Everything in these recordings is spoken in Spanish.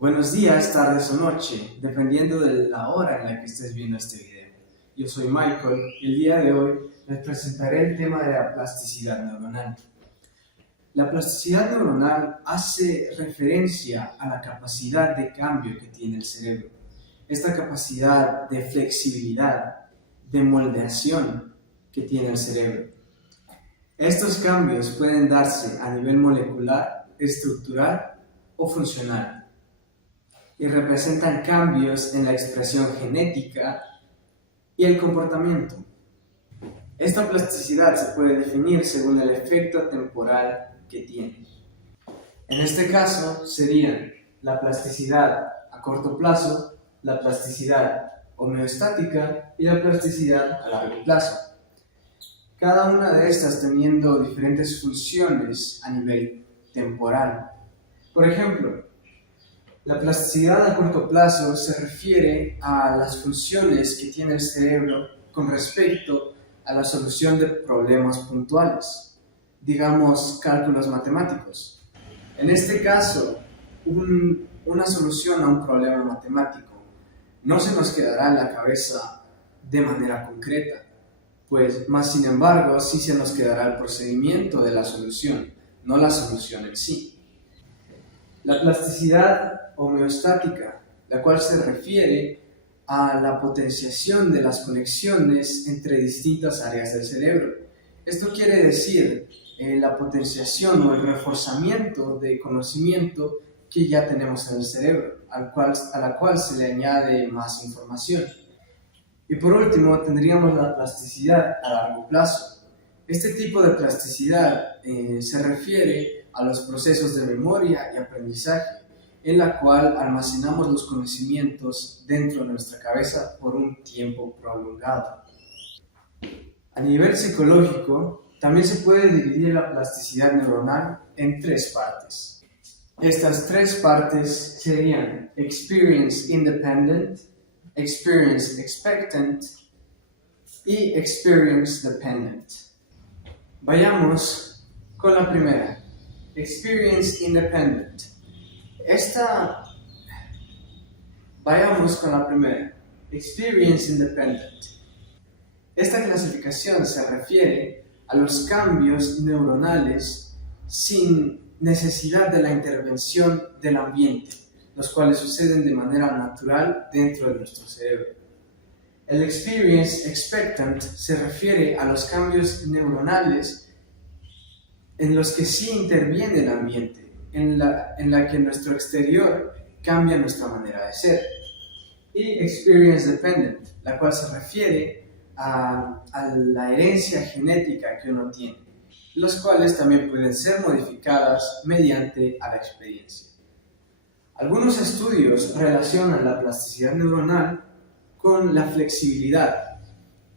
Buenos días, tardes o noche, dependiendo de la hora en la que estés viendo este video. Yo soy Michael y el día de hoy les presentaré el tema de la plasticidad neuronal. La plasticidad neuronal hace referencia a la capacidad de cambio que tiene el cerebro. Esta capacidad de flexibilidad, de moldeación que tiene el cerebro. Estos cambios pueden darse a nivel molecular, estructural o funcional, y representan cambios en la expresión genética y el comportamiento. Esta plasticidad se puede definir según el efecto temporal que tiene. En este caso serían la plasticidad a corto plazo, la plasticidad homeostática y la plasticidad a largo plazo. Cada una de estas teniendo diferentes funciones a nivel temporal. Por ejemplo, la plasticidad a corto plazo se refiere a las funciones que tiene el cerebro con respecto a la solución de problemas puntuales, digamos cálculos matemáticos. En este caso, una solución a un problema matemático no se nos quedará en la cabeza de manera concreta, pues más sin embargo sí se nos quedará el procedimiento de la solución, no la solución en sí. La plasticidad homeostática, la cual se refiere a la potenciación de las conexiones entre distintas áreas del cerebro. Esto quiere decir la potenciación o el reforzamiento de conocimiento que ya tenemos en el cerebro, a la cual se le añade más información. Y por último, tendríamos la plasticidad a largo plazo. Este tipo de plasticidad se refiere a los procesos de memoria y aprendizaje, en la cual almacenamos los conocimientos dentro de nuestra cabeza por un tiempo prolongado. A nivel psicológico, también se puede dividir la plasticidad neuronal en tres partes. Estas tres partes serían Experience Independent, Experience Expectant y Experience Dependent. Vayamos con la primera, Experience Independent. Vayamos con la primera, Experience Independent. Esta clasificación se refiere a los cambios neuronales sin necesidad de la intervención del ambiente, los cuales suceden de manera natural dentro de nuestro cerebro. El Experience Expectant se refiere a los cambios neuronales en los que sí interviene el ambiente, en la que nuestro exterior cambia nuestra manera de ser. Y Experience Dependent, la cual se refiere a la herencia genética que uno tiene, las cuales también pueden ser modificadas mediante a la experiencia. Algunos estudios relacionan la plasticidad neuronal con la flexibilidad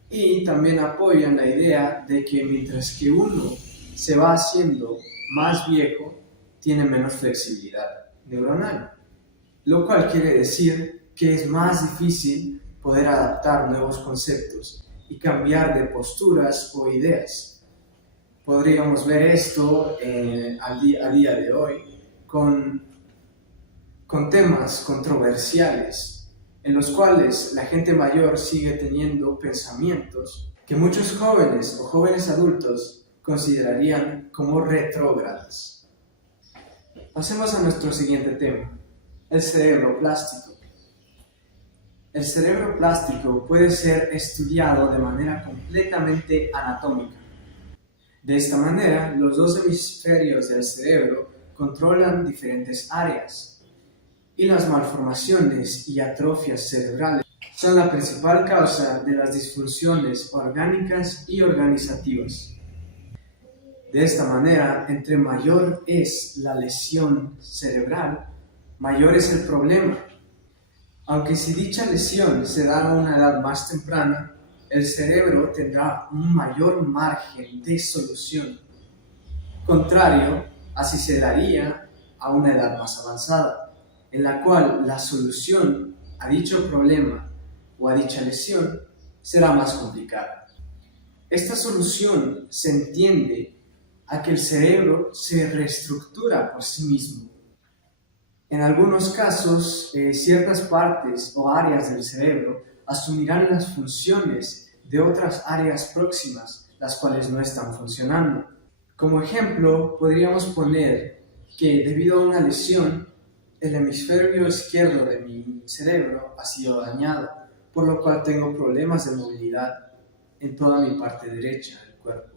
y también apoyan la idea de que mientras que uno se va haciendo más viejo, tiene menos flexibilidad neuronal, lo cual quiere decir que es más difícil poder adaptar nuevos conceptos y cambiar de posturas o ideas. Podríamos ver esto a día de hoy con temas controversiales en los cuales la gente mayor sigue teniendo pensamientos que muchos jóvenes o jóvenes adultos considerarían como retrógrados. Pasemos a nuestro siguiente tema, el cerebro plástico. El cerebro plástico puede ser estudiado de manera completamente anatómica. De esta manera, los dos hemisferios del cerebro controlan diferentes áreas, y las malformaciones y atrofias cerebrales son la principal causa de las disfunciones orgánicas y organizativas. De esta manera, entre mayor es la lesión cerebral, mayor es el problema. Aunque si dicha lesión se da a una edad más temprana, el cerebro tendrá un mayor margen de solución. Contrario a si se daría a una edad más avanzada, en la cual la solución a dicho problema o a dicha lesión será más complicada. Esta solución se entiende a que el cerebro se reestructura por sí mismo. En algunos casos, ciertas partes o áreas del cerebro asumirán las funciones de otras áreas próximas, las cuales no están funcionando. Como ejemplo, podríamos poner que debido a una lesión, el hemisferio izquierdo de mi cerebro ha sido dañado, por lo cual tengo problemas de movilidad en toda mi parte derecha del cuerpo.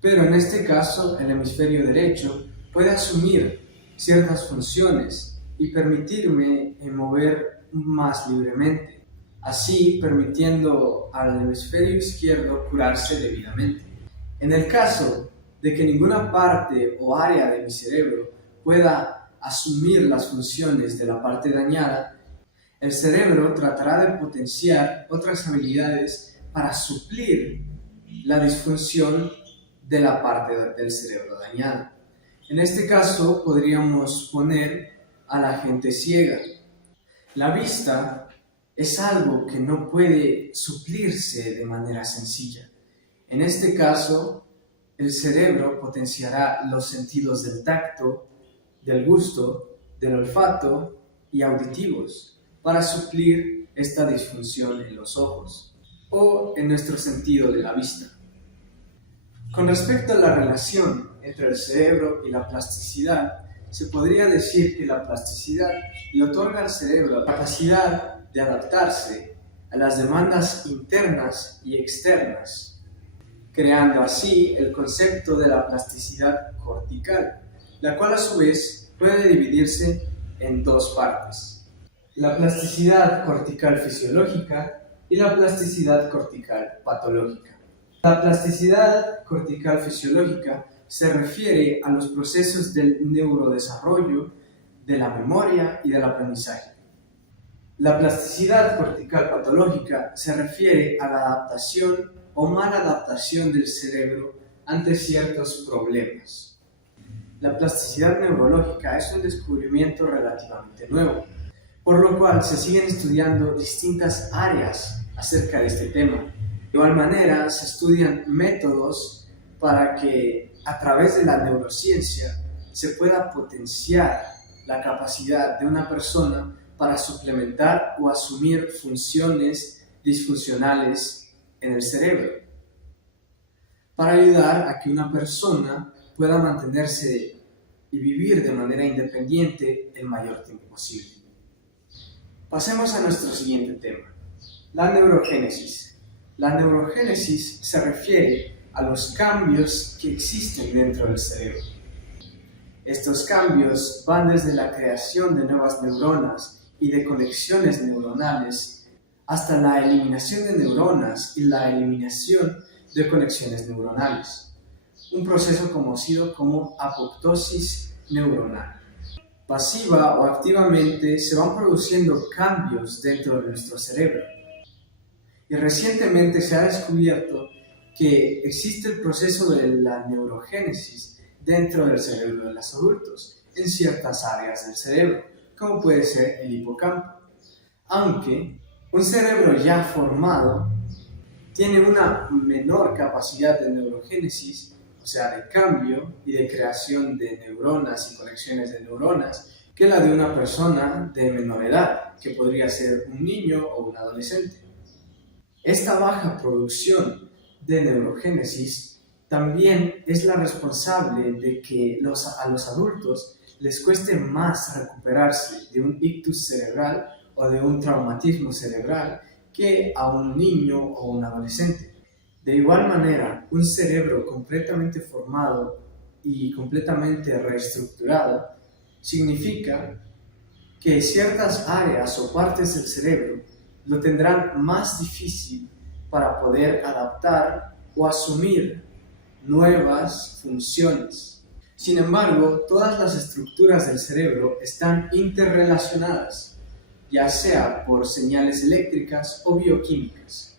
Pero en este caso, el hemisferio derecho puede asumir ciertas funciones y permitirme mover más libremente, así permitiendo al hemisferio izquierdo curarse debidamente. En el caso de que ninguna parte o área de mi cerebro pueda asumir las funciones de la parte dañada, el cerebro tratará de potenciar otras habilidades para suplir la disfunción de la parte del cerebro dañada. En este caso podríamos poner a la gente ciega. La vista es algo que no puede suplirse de manera sencilla. En este caso, el cerebro potenciará los sentidos del tacto, del gusto, del olfato y auditivos para suplir esta disfunción en los ojos o en nuestro sentido de la vista. Con respecto a la relación entre el cerebro y la plasticidad, se podría decir que la plasticidad le otorga al cerebro la capacidad de adaptarse a las demandas internas y externas, creando así el concepto de la plasticidad cortical, la cual a su vez puede dividirse en dos partes: la plasticidad cortical fisiológica y la plasticidad cortical patológica. La plasticidad cortical fisiológica se refiere a los procesos del neurodesarrollo, de la memoria y del aprendizaje. La plasticidad cortical patológica se refiere a la adaptación o mala adaptación del cerebro ante ciertos problemas. La plasticidad neurológica es un descubrimiento relativamente nuevo, por lo cual se siguen estudiando distintas áreas acerca de este tema. De igual manera, se estudian métodos para que a través de la neurociencia se pueda potenciar la capacidad de una persona para suplementar o asumir funciones disfuncionales en el cerebro, para ayudar a que una persona pueda mantenerse y vivir de manera independiente el mayor tiempo posible. Pasemos a nuestro siguiente tema, la neurogénesis. La neurogénesis se refiere a los cambios que existen dentro del cerebro. Estos cambios van desde la creación de nuevas neuronas y de conexiones neuronales hasta la eliminación de neuronas y la eliminación de conexiones neuronales, un proceso conocido como apoptosis neuronal. Pasiva o activamente se van produciendo cambios dentro de nuestro cerebro. Y recientemente se ha descubierto que existe el proceso de la neurogénesis dentro del cerebro de los adultos, en ciertas áreas del cerebro, como puede ser el hipocampo. Aunque un cerebro ya formado tiene una menor capacidad de neurogénesis, o sea, de cambio y de creación de neuronas y conexiones de neuronas, que la de una persona de menor edad, que podría ser un niño o un adolescente. Esta baja producción de neurogénesis también es la responsable de que a los adultos les cueste más recuperarse de un ictus cerebral o de un traumatismo cerebral que a un niño o un adolescente. De igual manera, un cerebro completamente formado y completamente reestructurado significa que ciertas áreas o partes del cerebro lo tendrán más difícil para poder adaptar o asumir nuevas funciones. Sin embargo, todas las estructuras del cerebro están interrelacionadas, ya sea por señales eléctricas o bioquímicas.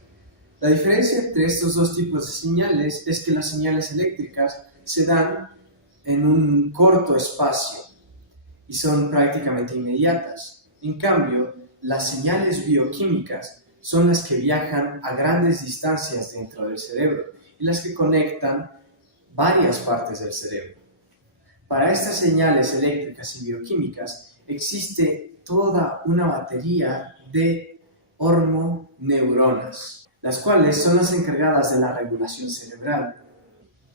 La diferencia entre estos dos tipos de señales es que las señales eléctricas se dan en un corto espacio y son prácticamente inmediatas. En cambio, las señales bioquímicas son las que viajan a grandes distancias dentro del cerebro y las que conectan varias partes del cerebro. Para estas señales eléctricas y bioquímicas existe toda una batería de hormoneuronas, las cuales son las encargadas de la regulación cerebral,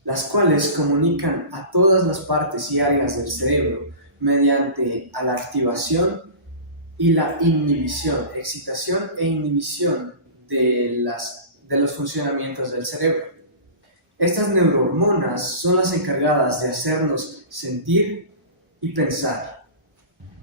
las cuales comunican a todas las partes y áreas del cerebro mediante a la activación y la inhibición, excitación e inhibición de los funcionamientos del cerebro. Estas neurohormonas son las encargadas de hacernos sentir y pensar.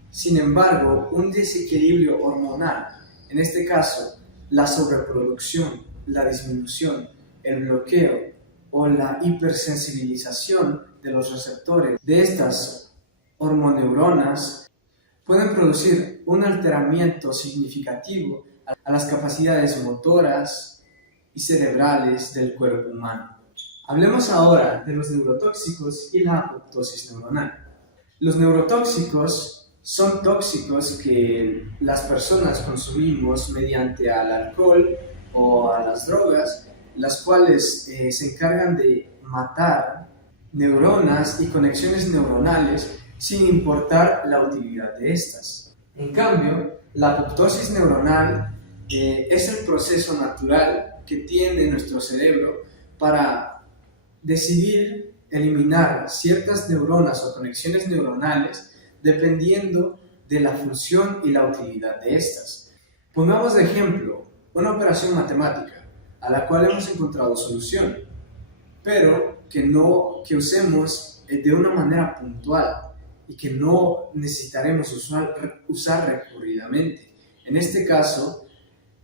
Sin embargo, un desequilibrio hormonal, en este caso la sobreproducción, la disminución, el bloqueo o la hipersensibilización de los receptores de estas hormoneuronas, pueden producir un alteramiento significativo a las capacidades motoras y cerebrales del cuerpo humano. Hablemos ahora de los neurotóxicos y la apoptosis neuronal. Los neurotóxicos son tóxicos que las personas consumimos mediante al alcohol o a las drogas, las cuales se encargan de matar neuronas y conexiones neuronales sin importar la utilidad de estas. En cambio, la apoptosis neuronal es el proceso natural que tiene nuestro cerebro para decidir eliminar ciertas neuronas o conexiones neuronales dependiendo de la función y la utilidad de estas. Pongamos de ejemplo una operación matemática a la cual hemos encontrado solución, pero que usemos de una manera puntual y que no necesitaremos usar recurridamente. En este caso,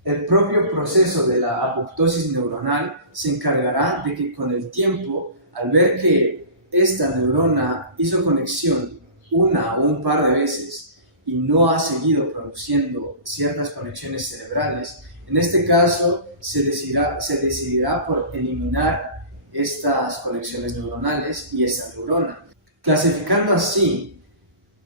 el propio proceso de la apoptosis neuronal se encargará de que con el tiempo, al ver que esta neurona hizo conexión una o un par de veces y no ha seguido produciendo ciertas conexiones cerebrales, en este caso se decidirá por eliminar estas conexiones neuronales y esta neurona, clasificando así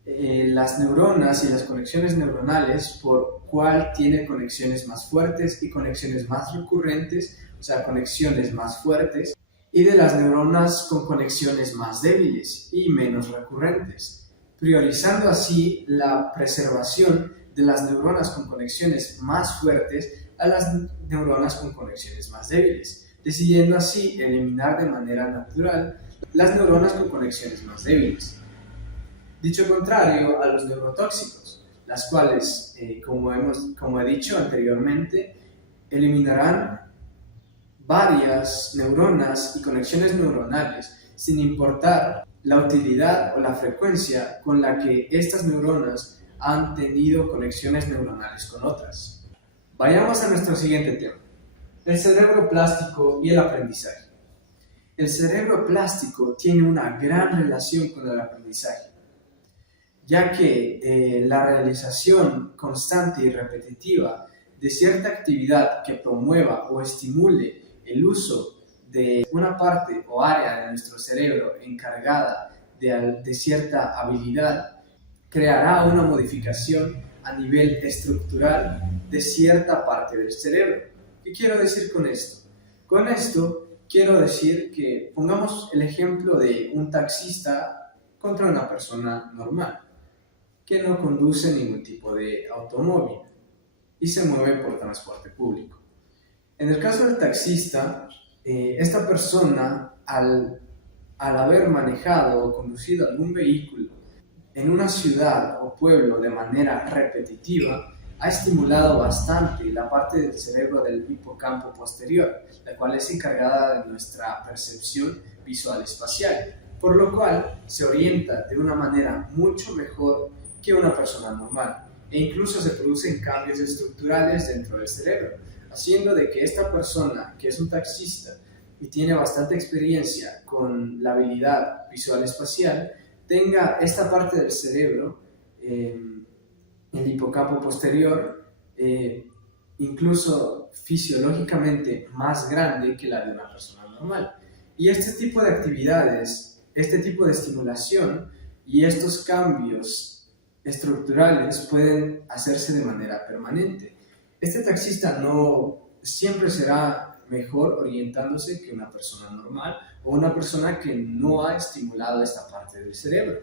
las neuronas y las conexiones neuronales por cuál tiene conexiones más fuertes y conexiones más recurrentes, o sea, conexiones más fuertes, y de las neuronas con conexiones más débiles y menos recurrentes, priorizando así la preservación de las neuronas con conexiones más fuertes a las neuronas con conexiones más débiles, decidiendo así eliminar de manera natural las neuronas con conexiones más débiles. Dicho contrario a los neurotóxicos, las cuales, como he dicho anteriormente, eliminarán varias neuronas y conexiones neuronales sin importar la utilidad o la frecuencia con la que estas neuronas han tenido conexiones neuronales con otras. Vayamos a nuestro siguiente tema, el cerebro plástico y el aprendizaje. El cerebro plástico tiene una gran relación con el aprendizaje, ya que la realización constante y repetitiva de cierta actividad que promueva o estimule el uso de una parte o área de nuestro cerebro encargada de cierta habilidad, creará una modificación a nivel estructural de cierta parte del cerebro. ¿Qué quiero decir con esto? Con esto quiero decir que pongamos el ejemplo de un taxista contra una persona normal que no conduce ningún tipo de automóvil y se mueve por transporte público. En el caso del taxista, esta persona al haber manejado o conducido algún vehículo en una ciudad o pueblo de manera repetitiva, ha estimulado bastante la parte del cerebro del hipocampo posterior, la cual es encargada de nuestra percepción visual espacial, por lo cual se orienta de una manera mucho mejor que una persona normal, e incluso se producen cambios estructurales dentro del cerebro, haciendo de que esta persona, que es un taxista y tiene bastante experiencia con la habilidad visual espacial, tenga esta parte del cerebro, el hipocampo posterior, incluso fisiológicamente más grande que la de una persona normal. Y este tipo de actividades, este tipo de estimulación y estos cambios estructurales pueden hacerse de manera permanente. Este taxista no siempre será mejor orientándose que una persona normal o una persona que no ha estimulado esta parte del cerebro.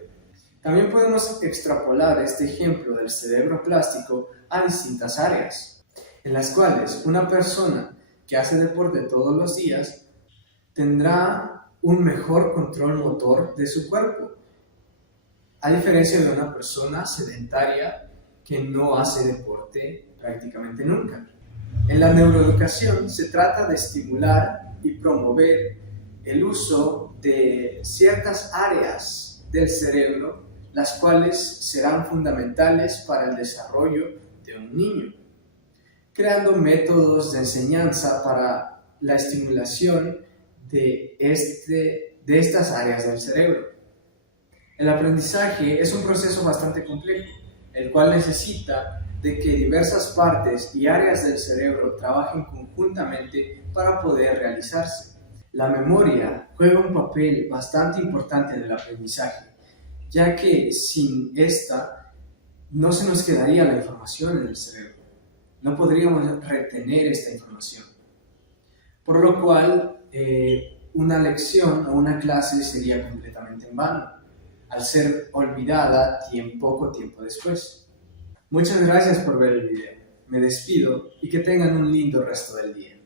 También podemos extrapolar este ejemplo del cerebro plástico a distintas áreas, en las cuales una persona que hace deporte todos los días tendrá un mejor control motor de su cuerpo, a diferencia de una persona sedentaria que no hace deporte prácticamente nunca. En la neuroeducación se trata de estimular y promover el uso de ciertas áreas del cerebro, las cuales serán fundamentales para el desarrollo de un niño, creando métodos de enseñanza para la estimulación de estas áreas del cerebro. El aprendizaje es un proceso bastante complejo, el cual necesita de que diversas partes y áreas del cerebro trabajen conjuntamente para poder realizarse. La memoria juega un papel bastante importante en el aprendizaje, ya que sin esta no se nos quedaría la información en el cerebro, no podríamos retener esta información, por lo cual una lección o una clase sería completamente en vano, al ser olvidada poco tiempo después. Muchas gracias por ver el video. Me despido y que tengan un lindo resto del día.